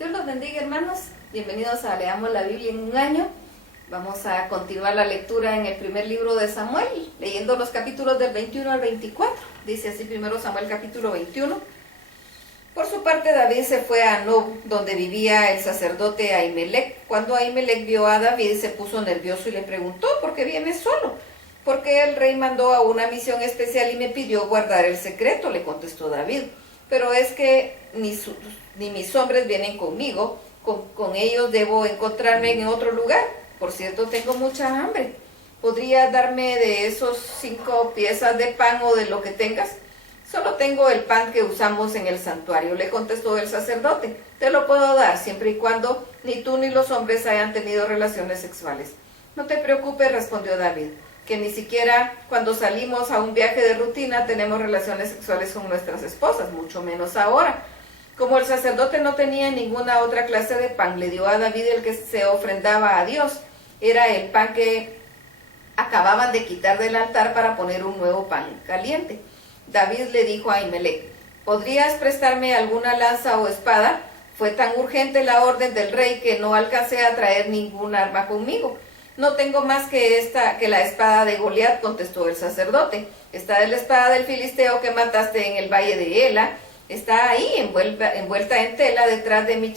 Dios los bendiga, hermanos. Bienvenidos a Leamos la Biblia en un año. Vamos a continuar la lectura en el primer libro de Samuel, leyendo los capítulos del 21 al 24. Dice así primero Samuel capítulo 21. Por su parte, David se fue a Nob, donde vivía el sacerdote Ahimelech. Cuando Ahimelech vio a David, se puso nervioso y le preguntó: ¿por qué vienes solo? Porque el rey mandó a una misión especial y me pidió guardar el secreto, le contestó David. Pero es que ni mis hombres vienen conmigo, con ellos debo encontrarme en otro lugar. Por cierto, tengo mucha hambre. ¿Podrías darme de esos 5 piezas de pan o de lo que tengas? Solo tengo el pan que usamos en el santuario, le contestó el sacerdote. Te lo puedo dar siempre y cuando ni tú ni los hombres hayan tenido relaciones sexuales. No te preocupes, respondió David, que ni siquiera cuando salimos a un viaje de rutina tenemos relaciones sexuales con nuestras esposas, mucho menos ahora. Como el sacerdote no tenía ninguna otra clase de pan, le dio a David el que se ofrendaba a Dios. Era el pan que acababan de quitar del altar para poner un nuevo pan caliente. David le dijo a Ahimelech: ¿podrías prestarme alguna lanza o espada? Fue tan urgente la orden del rey que no alcancé a traer ningún arma conmigo. No tengo más que la espada de Goliat, contestó el sacerdote. Esta es la espada del filisteo que mataste en el valle de Ela. Está ahí, envuelta en tela, detrás de mi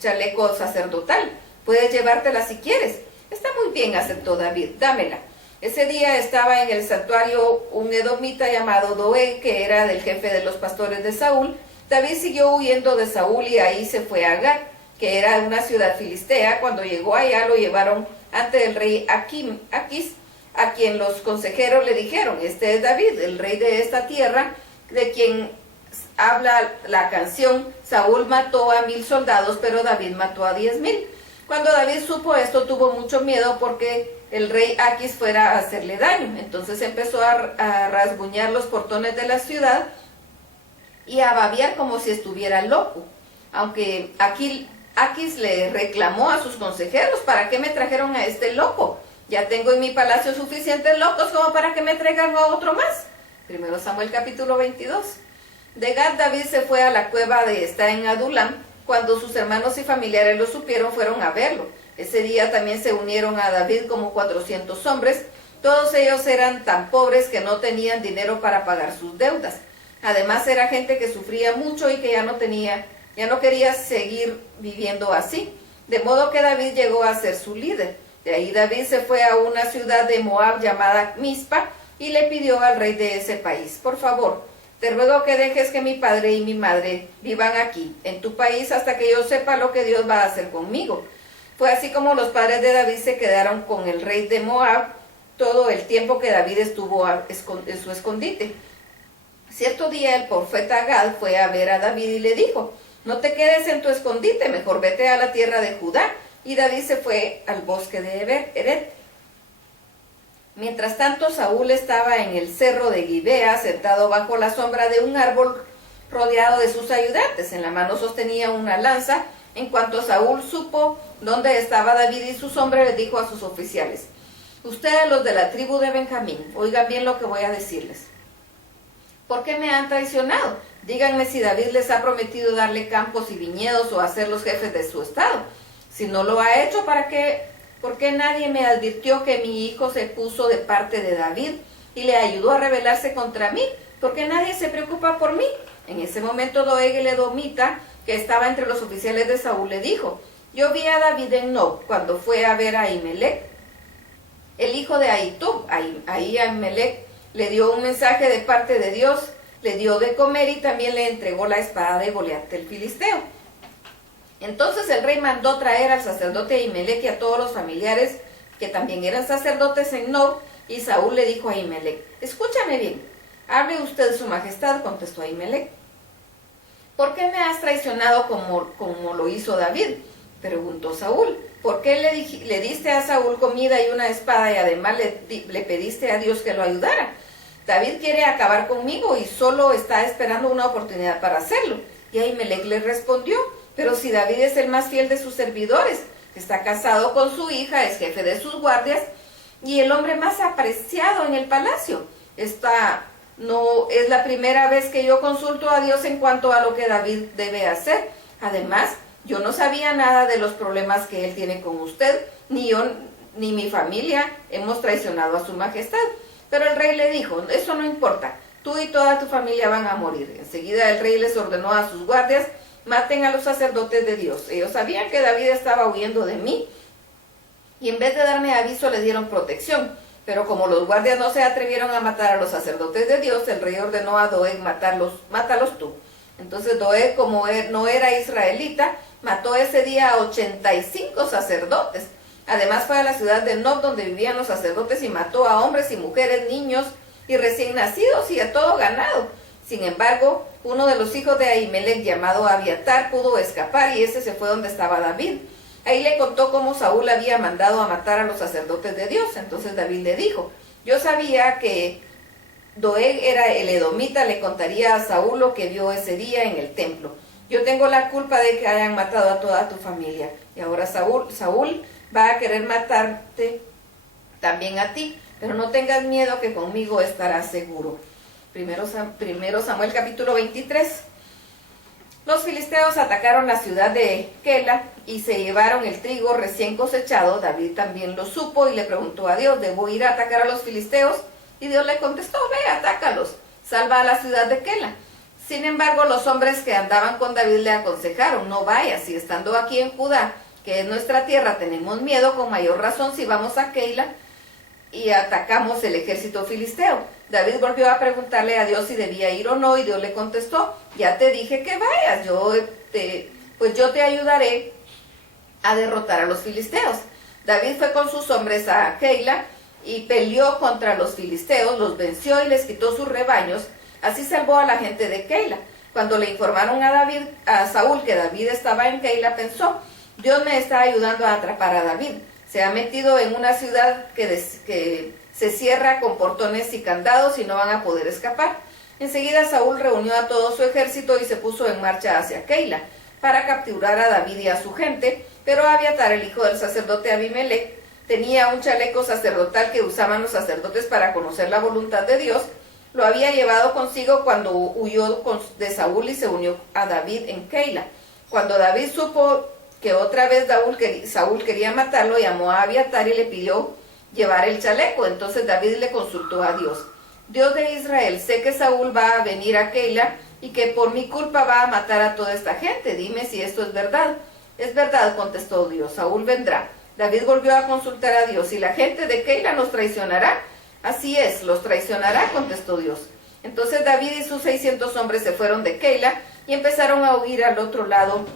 chaleco sacerdotal. Puedes llevártela si quieres. Está muy bien, aceptó David. Dámela. Ese día estaba en el santuario un edomita llamado Doeg, que era del jefe de los pastores de Saúl. David siguió huyendo de Saúl y ahí se fue a Gat, que era una ciudad filistea. Cuando llegó allá lo llevaron ante el rey Aquis, a quien los consejeros le dijeron: este es David, el rey de esta tierra, de quien habla la canción. Saúl mató a 1000 soldados, pero David mató a 10,000. Cuando David supo esto, tuvo mucho miedo porque el rey Aquis fuera a hacerle daño. Entonces empezó a rasguñar los portones de la ciudad y a babear como si estuviera loco. Aunque Aquis le reclamó a sus consejeros: ¿para qué me trajeron a este loco? Ya tengo en mi palacio suficientes locos como para que me traigan a otro más. Primero Samuel capítulo 22. De Gat, David se fue a la cueva de Está en Adulam. Cuando sus hermanos y familiares lo supieron, fueron a verlo. Ese día también se unieron a David como 400 hombres. Todos ellos eran tan pobres que no tenían dinero para pagar sus deudas. Además, era gente que sufría mucho y que ya no quería seguir viviendo así. De modo que David llegó a ser su líder. De ahí David se fue a una ciudad de Moab llamada Mizpa y le pidió al rey de ese país: por favor, te ruego que dejes que mi padre y mi madre vivan aquí, en tu país, hasta que yo sepa lo que Dios va a hacer conmigo. Fue así como los padres de David se quedaron con el rey de Moab todo el tiempo que David estuvo en su escondite. Cierto día el profeta Gad fue a ver a David y le dijo: no te quedes en tu escondite, mejor vete a la tierra de Judá. Y David se fue al bosque de Eret. Mientras tanto, Saúl estaba en el cerro de Gibea, sentado bajo la sombra de un árbol, rodeado de sus ayudantes. En la mano sostenía una lanza. En cuanto Saúl supo dónde estaba David y sus hombres, les dijo a sus oficiales: ustedes, los de la tribu de Benjamín, oigan bien lo que voy a decirles. ¿Por qué me han traicionado? Díganme si David les ha prometido darle campos y viñedos o hacerlos jefes de su estado. Si no lo ha hecho, ¿por qué nadie me advirtió que mi hijo se puso de parte de David y le ayudó a rebelarse contra mí? ¿Por qué nadie se preocupa por mí? En ese momento Doeg el edomita, que estaba entre los oficiales de Saúl, le dijo: yo vi a David en Nob cuando fue a ver a Ahimelech, el hijo de Ahitub. Ahí Ahimelech le dio un mensaje de parte de Dios, le dio de comer y también le entregó la espada de Goliat el filisteo. Entonces el rey mandó traer al sacerdote Ahimelech y a todos los familiares que también eran sacerdotes en Nob, y Saúl le dijo a Ahimelech: escúchame bien. Hable usted, su majestad, contestó Ahimelech. ¿Por qué me has traicionado como lo hizo David?, preguntó Saúl. ¿Por qué le diste a Saúl comida y una espada y además le pediste a Dios que lo ayudara? David quiere acabar conmigo y solo está esperando una oportunidad para hacerlo. Y Ahimelech le respondió: pero si David es el más fiel de sus servidores, está casado con su hija, es jefe de sus guardias y el hombre más apreciado en el palacio. Esta no es la primera vez que yo consulto a Dios en cuanto a lo que David debe hacer. Además, Yo no sabía nada de los problemas que él tiene con usted, ni yo ni mi familia hemos traicionado a su majestad. Pero el rey le dijo, eso no importa, tú y toda tu familia van a morir. Enseguida el rey les ordenó a sus guardias, maten a los sacerdotes de Dios. Ellos sabían que David estaba huyendo de mí, y en vez de darme aviso le dieron protección. Pero como los guardias no se atrevieron a matar a los sacerdotes de Dios, el rey ordenó a Doeg, mátalos tú. Entonces Doeg, como no era israelita, mató ese día a 85 sacerdotes. Además fue a la ciudad de Nob, donde vivían los sacerdotes, y mató a hombres y mujeres, niños y recién nacidos, y a todo ganado. Sin embargo, uno de los hijos de Ahimelech, llamado Abiatar, pudo escapar, y ese se fue donde estaba David. Ahí le contó cómo Saúl había mandado a matar a los sacerdotes de Dios. Entonces David le dijo, yo sabía que Doeg era el edomita, le contaría a Saúl lo que vio ese día en el templo. Yo tengo la culpa de que hayan matado a toda tu familia. Y ahora Saúl va a querer matarte también a ti, pero no tengas miedo, que conmigo estarás seguro. Primero Samuel capítulo 23. Los filisteos atacaron la ciudad de Kela y se llevaron el trigo recién cosechado. David también lo supo y le preguntó a Dios, ¿debo ir a atacar a los filisteos? Y Dios le contestó, ve, atácalos, salva a la ciudad de Kela. Sin embargo, los hombres que andaban con David le aconsejaron, no vayas, si estando aquí en Judá, que es nuestra tierra, tenemos miedo, con mayor razón si vamos a Keila y atacamos el ejército filisteo. David volvió a preguntarle a Dios si debía ir o no, y Dios le contestó, ya te dije que vayas, yo te ayudaré a derrotar a los filisteos. David fue con sus hombres a Keila y peleó contra los filisteos, los venció y les quitó sus rebaños, así salvó a la gente de Keila. Cuando le informaron a Saúl que David estaba en Keila, pensó, Dios me está ayudando a atrapar a David. Se ha metido en una ciudad que se cierra con portones y candados y no van a poder escapar. Enseguida Saúl reunió a todo su ejército y se puso en marcha hacia Keila para capturar a David y a su gente, pero Abiatar, el hijo del sacerdote Abimelech, tenía un chaleco sacerdotal que usaban los sacerdotes para conocer la voluntad de Dios. Lo había llevado consigo cuando huyó de Saúl y se unió a David en Keila. Cuando David supo que otra vez Saúl quería matarlo, llamó a Abiatar y le pidió llevar el chaleco. Entonces David le consultó a Dios, Dios de Israel, sé que Saúl va a venir a Keila y que por mi culpa va a matar a toda esta gente, dime si esto es verdad. Es verdad, contestó Dios, Saúl vendrá. David volvió a consultar a Dios, ¿y la gente de Keila nos traicionará? Así es, los traicionará, contestó Dios. Entonces David y sus 600 hombres se fueron de Keila y empezaron a huir al otro lado,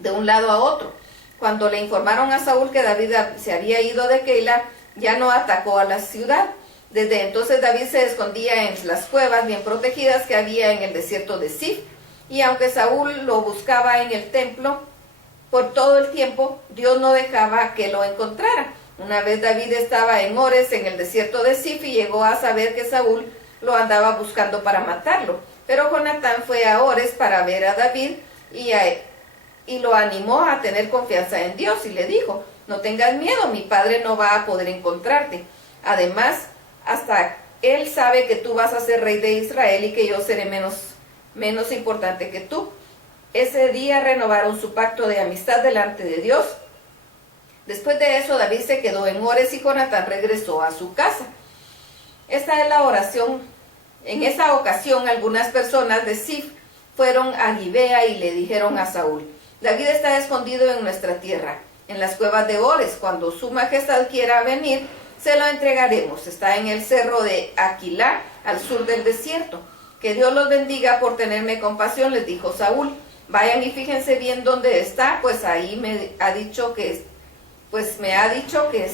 de un lado a otro. Cuando le informaron a Saúl que David se había ido de Keila, ya no atacó a la ciudad. Desde entonces David se escondía en las cuevas bien protegidas que había en el desierto de Zif, y aunque Saúl lo buscaba en el templo por todo el tiempo, Dios no dejaba que lo encontrara. Una vez David estaba en Ores, en el desierto de Zif, y llegó a saber que Saúl lo andaba buscando para matarlo. Pero Jonatán fue a Ores para ver a David y lo animó a tener confianza en Dios y le dijo, no tengas miedo, mi padre no va a poder encontrarte. Además, hasta él sabe que tú vas a ser rey de Israel y que yo seré menos importante que tú. Ese día renovaron su pacto de amistad delante de Dios. Después de eso, David se quedó en Ores y Jonatán regresó a su casa. Esta es la oración. En esa ocasión, algunas personas de Zif fueron a Gibea y le dijeron a Saúl, David está escondido en nuestra tierra, en las cuevas de Ores. Cuando su majestad quiera venir, se lo entregaremos. Está en el cerro de Aquilá, al sur del desierto. Que Dios los bendiga por tenerme compasión, les dijo Saúl. Vayan y fíjense bien dónde está, pues ahí me ha dicho que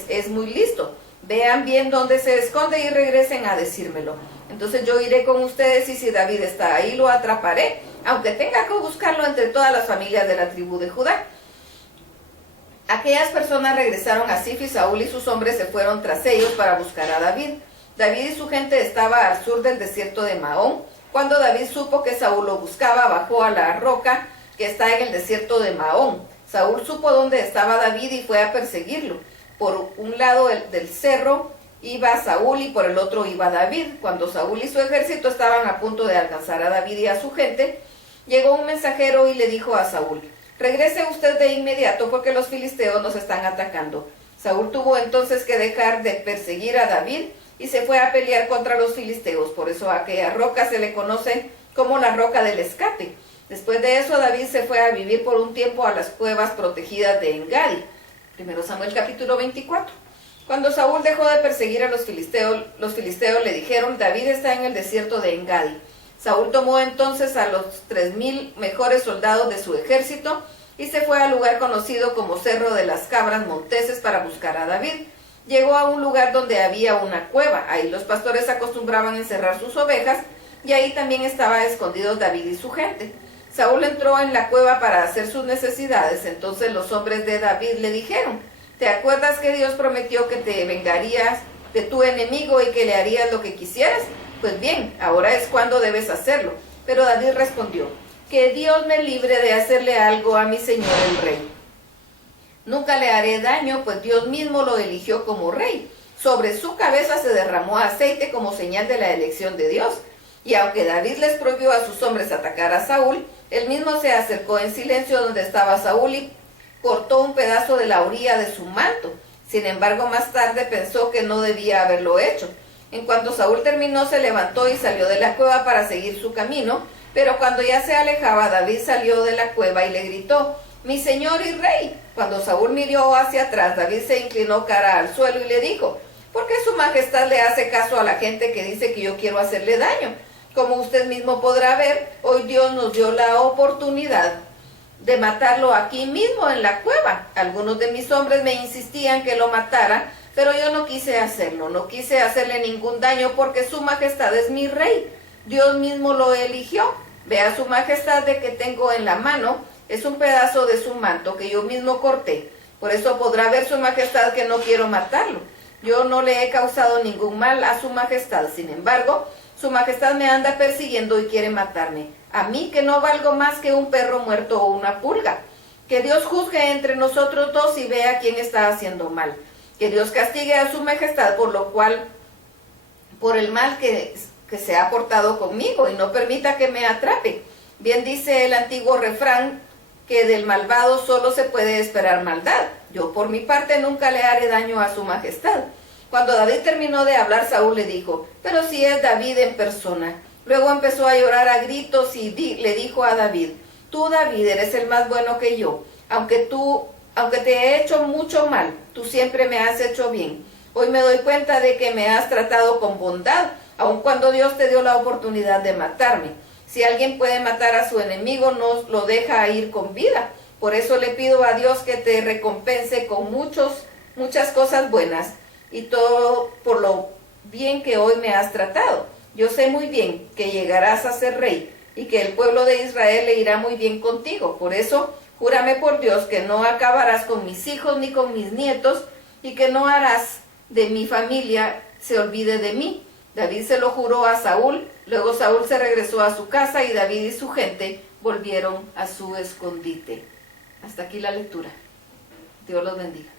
es muy listo. Vean bien dónde se esconde y regresen a decírmelo. Entonces yo iré con ustedes y si David está ahí lo atraparé, aunque tenga que buscarlo entre todas las familias de la tribu de Judá. Aquellas personas regresaron a Zif y Saúl y sus hombres se fueron tras ellos para buscar a David. David y su gente estaba al sur del desierto de Maón. Cuando David supo que Saúl lo buscaba, bajó a la roca que está en el desierto de Maón. Saúl supo dónde estaba David y fue a perseguirlo. Por un lado del cerro iba Saúl y por el otro iba David. Cuando Saúl y su ejército estaban a punto de alcanzar a David y a su gente, llegó un mensajero y le dijo a Saúl, regrese usted de inmediato porque los filisteos nos están atacando. Saúl tuvo entonces que dejar de perseguir a David y se fue a pelear contra los filisteos. Por eso a aquella roca se le conoce como la roca del escape. Después de eso, David se fue a vivir por un tiempo a las cuevas protegidas de Engadi. 1 Samuel capítulo 24. Cuando Saúl dejó de perseguir a los filisteos le dijeron: David está en el desierto de Engadi. Saúl tomó entonces a los 3000 mejores soldados de su ejército y se fue al lugar conocido como Cerro de las Cabras Monteses para buscar a David. Llegó a un lugar donde había una cueva. Ahí los pastores acostumbraban encerrar sus ovejas y ahí también estaba escondido David y su gente. Saúl entró en la cueva para hacer sus necesidades. Entonces los hombres de David le dijeron: ¿te acuerdas que Dios prometió que te vengarías de tu enemigo y que le harías lo que quisieras? Pues bien, ahora es cuando debes hacerlo. Pero David respondió: que Dios me libre de hacerle algo a mi señor el rey. Nunca le haré daño, pues Dios mismo lo eligió como rey. Sobre su cabeza se derramó aceite como señal de la elección de Dios. Y aunque David les prohibió a sus hombres atacar a Saúl, él mismo se acercó en silencio donde estaba Saúl y cortó un pedazo de la orilla de su manto. Sin embargo, más tarde pensó que no debía haberlo hecho. En cuanto Saúl terminó, se levantó y salió de la cueva para seguir su camino, pero cuando ya se alejaba, David salió de la cueva y le gritó: mi señor y rey. Cuando Saúl miró hacia atrás, David se inclinó cara al suelo y le dijo: ¿por qué su majestad le hace caso a la gente que dice que yo quiero hacerle daño? Como usted mismo podrá ver, hoy Dios nos dio la oportunidad de matarlo aquí mismo en la cueva. Algunos de mis hombres me insistían que lo matara, pero yo no quise hacerlo, no quise hacerle ningún daño porque su majestad es mi rey. Dios mismo lo eligió. Vea su majestad de que tengo en la mano, es un pedazo de su manto que yo mismo corté. Por eso podrá ver su majestad que no quiero matarlo. Yo no le he causado ningún mal a su majestad. Sin embargo, su majestad me anda persiguiendo y quiere matarme. A mí, que no valgo más que un perro muerto o una pulga. Que Dios juzgue entre nosotros dos y vea quién está haciendo mal. Que Dios castigue a su majestad por el mal que se ha portado conmigo y no permita que me atrape. Bien dice el antiguo refrán que del malvado solo se puede esperar maldad. Yo por mi parte nunca le haré daño a su majestad. Cuando David terminó de hablar, Saúl le dijo: pero si es David en persona. Luego empezó a llorar a gritos y le dijo a David: tú, David, eres el más bueno que yo. Aunque te he hecho mucho mal, tú siempre me has hecho bien. Hoy me doy cuenta de que me has tratado con bondad, aun cuando Dios te dio la oportunidad de matarme. Si alguien puede matar a su enemigo, no lo deja ir con vida. Por eso le pido a Dios que te recompense con muchas cosas buenas y todo por lo bien que hoy me has tratado. Yo sé muy bien que llegarás a ser rey y que el pueblo de Israel le irá muy bien contigo. Por eso, júrame por Dios que no acabarás con mis hijos ni con mis nietos y que no harás de mi familia se olvide de mí. David se lo juró a Saúl. Luego Saúl se regresó a su casa y David y su gente volvieron a su escondite. Hasta aquí la lectura. Dios los bendiga.